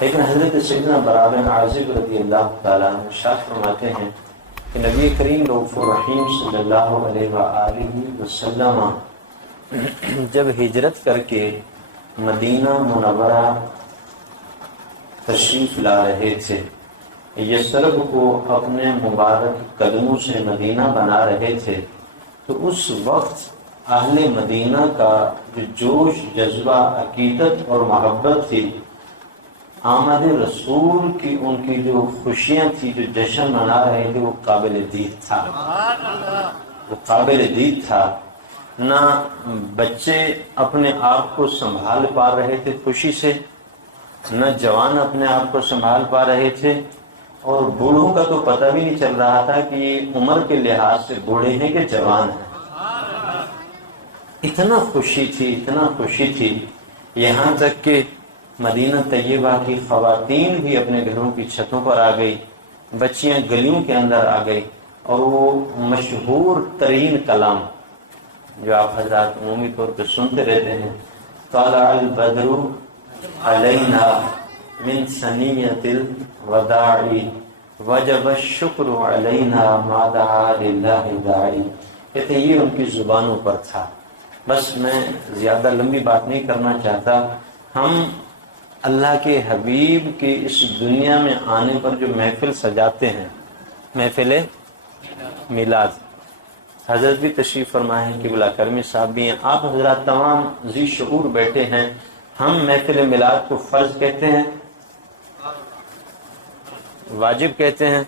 لیکن حضرت سیدنا برا بن عازب رضی اللہ تعالیٰ عنہ ارشاد فرماتے ہیں کہ نبی کریم رؤوف الرحیم صلی اللہ علیہ وآلہ وسلم جب ہجرت کر کے مدینہ منورہ تشریف لا رہے تھے، یثرب کو اپنے مبارک قدموں سے مدینہ بنا رہے تھے، تو اس وقت اہل مدینہ کا جو جوش جذبہ عقیدت اور محبت تھی، آمد رسول کی ان کی جو خوشیاں تھی، جو جشن منا رہے تھے، وہ قابل دید تھا، وہ قابل دید تھا۔ نہ بچے اپنے آپ کو سنبھال پا رہے تھے خوشی سے، نہ جوان اپنے آپ کو سنبھال پا رہے تھے، اور بوڑھوں کا تو پتہ بھی نہیں چل رہا تھا کہ یہ عمر کے لحاظ سے بوڑھے ہیں کہ جوان ہیں۔ اتنا خوشی تھی، اتنا خوشی تھی، یہاں تک کہ مدینہ طیبہ کی خواتین بھی اپنے گھروں کی چھتوں پر آ گئی، بچیاں گلیوں کے اندر آ گئی، اور وہ مشہور ترین کلام جو آپ حضرات عمومی طور پہ سنتے رہتے ہیں، طلع البدر علینا من ثنیۃ الوداع وجب الشکر علینا ما دعا للہ داعی، کہتے ہیں یہ ان کی زبانوں پر تھا۔ بس میں زیادہ لمبی بات نہیں کرنا چاہتا، ہم اللہ کے حبیب کی اس دنیا میں آنے پر جو محفل سجاتے ہیں، محفل میلاد، حضرت بھی تشریف فرمائے ہیں، قبلہ کرمی صاحب بھی ہیں، آپ حضرات تمام ذی شعور بیٹھے ہیں، ہم محفل میلاد کو فرض کہتے ہیں، واجب کہتے ہیں؟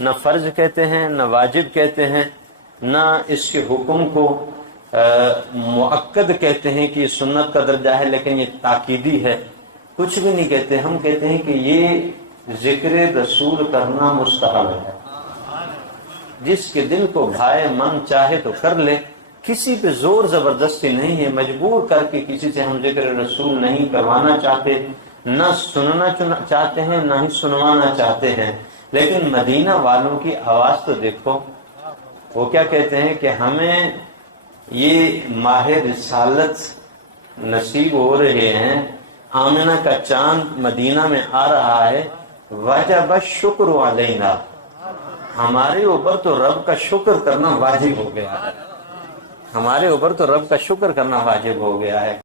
نہ فرض کہتے ہیں، نہ واجب کہتے ہیں، نہ اس کے حکم کو مؤکد کہتے ہیں کہ یہ سنت کا درجہ ہے لیکن یہ تاکیدی ہے، کچھ بھی نہیں کہتے۔ ہم کہتے ہیں کہ یہ ذکر رسول کرنا مستحب ہے، جس کے دل کو بھائے من چاہے تو کر لے، کسی پہ زور زبردستی نہیں ہے، مجبور کر کے کسی سے ہم ذکر رسول نہیں کروانا چاہتے، نہ سننا چاہتے ہیں، نہ ہی سنوانا چاہتے ہیں۔ لیکن مدینہ والوں کی آواز تو دیکھو، وہ کیا کہتے ہیں کہ ہمیں یہ ماہ رسالت نصیب ہو رہے ہیں، آمنہ کا چاند مدینہ میں آ رہا ہے، وجب الشکر علینا، ہمارے اوپر تو رب کا شکر کرنا واجب ہو گیا ہے، ہمارے اوپر تو رب کا شکر کرنا واجب ہو گیا ہے۔